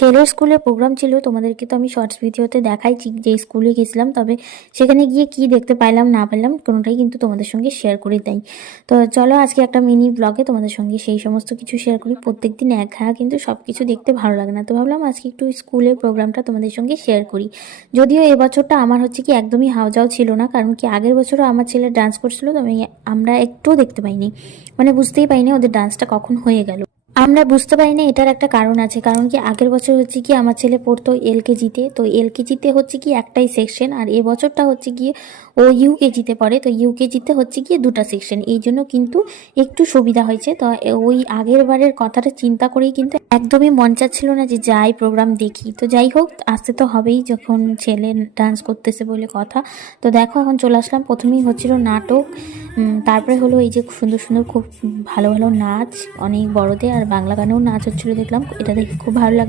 ছেলের স্কুলে প্রোগ্রাম ছিল, তোমাদেরকে তো আমি শর্টস ভিডিওতে দেখাইছি যে স্কুলে গেছিলাম। তবে সেখানে গিয়ে কি দেখতে পাইলাম না পাইলাম কোনোটাই কিন্তু তোমাদের সঙ্গে শেয়ার করে দেই। তো চলো আজকে একটা মিনি ব্লগে তোমাদের সঙ্গে সেই সমস্ত কিছু শেয়ার করি। প্রত্যেকদিন একঘেয়া কিন্তু সব কিছু দেখতে ভালো লাগে না, তো ভাবলাম আজকে একটু স্কুলের প্রোগ্রামটা তোমাদের সঙ্গে শেয়ার করি। যদিও এবছরটা আমার হচ্ছে কি একদমই হাওয়াও ছিল না, কারণ কি আগের বছরও আমার ছেলে ডান্স করছিল, তবে আমরা একটুও দেখতে পাইনি, মানে বুঝতেই পাইনি ওদের ডান্সটা কখন হয়ে গেল। আমরা বুঝতে পারি না, এটার একটা কারণ আছে। কারণ কি আগের বছর হচ্ছে কি আমার ছেলে পড়তো এলকেজিতে, তো এলকেজিতে হচ্ছে কি একটাই সেকশন, আর এবছরটা হচ্ছে গিয়ে ও ইউকেজিতে পড়ে, তো ইউকেজিতে হচ্ছে গিয়ে দুটা সেকশন, এই জন্য কিন্তু একটু সুবিধা হয়েছে। তো ওই আগের বারের কথাটা চিন্তা করেই কিন্তু একদমই মন চাচ্ছিল না যে যাই প্রোগ্রাম দেখি। তো যাই হোক, আসতে তো হবেই যখন ছেলে ডান্স করতেছে বলে কথা। তো দেখো এখন চলে আসলাম, প্রথমেই হচ্ছিল নাটক, তারপরে হলো এই যে সুন্দর সুন্দর খুব ভালো ভালো নাচ, অনেক বড়দের আর বাংলা গানেও নাচ হচ্ছিল দেখলাম, এটা দেখে খুব ভালো লাগলো।